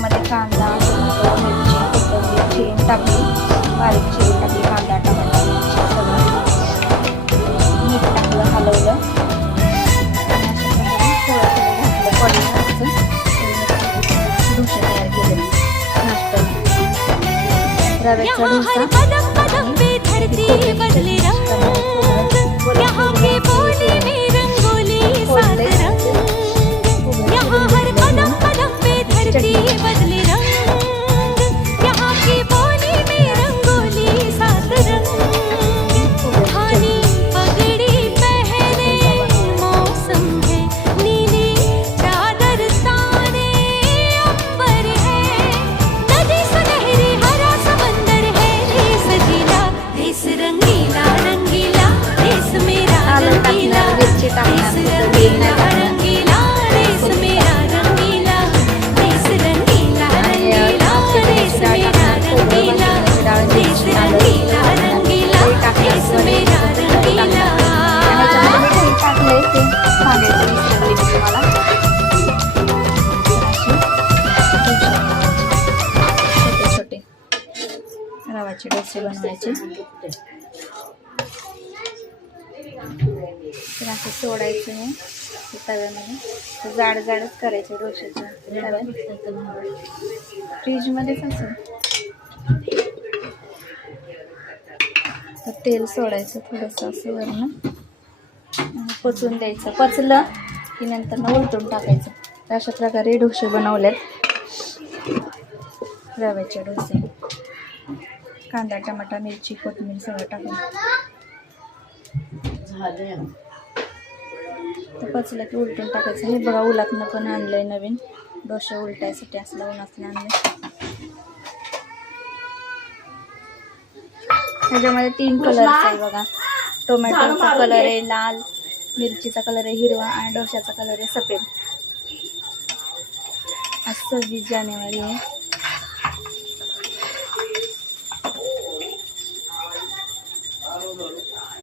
त्याच्यामध्ये कांदा, टोमॅटो, मिरची, कोथिंबीर चिरून टाकली, बारीक चिरून टाकली कांदा, टोमॅटो, मिरची सगळं, मीठ टाकलं, हलवलं, थोडं घातलं पॉलिशचं, डोसे तयार केले नाश्त्याला. रव्याचा डोसा रवाचे डोसे बनवायचे. तर असं सोडायचं हे तव्यामध्ये, जाड जाडच करायचे डोश्याच्या तव्यात. फ्रीजमध्येच असेल. तर तेल सोडायचं थोडंसं असं वरून, पचून द्यायचं. पचलं की नंतर उलटून टाकायचं. अशा प्रकारे डोसे बनवलेत, रव्याचे डोसे. कांदा, टमाटा, मिरची, कोथिंबीर सगळं टाकून. तर पचलं की उलटून टाकायचं. हे बघा उलातनं पण आणलंय नवीन डोसे उलटायसाठी, असलं उन्हातलं आणलंय. ह्याच्यामध्ये 3 कलर आहे बघा. टोमॅटोचा कलर आहे लाल, मिरचीचा कलर आहे हिरवा आणि डोशाचा कलर आहे सफेद. आज 26 जानेवारी आहे.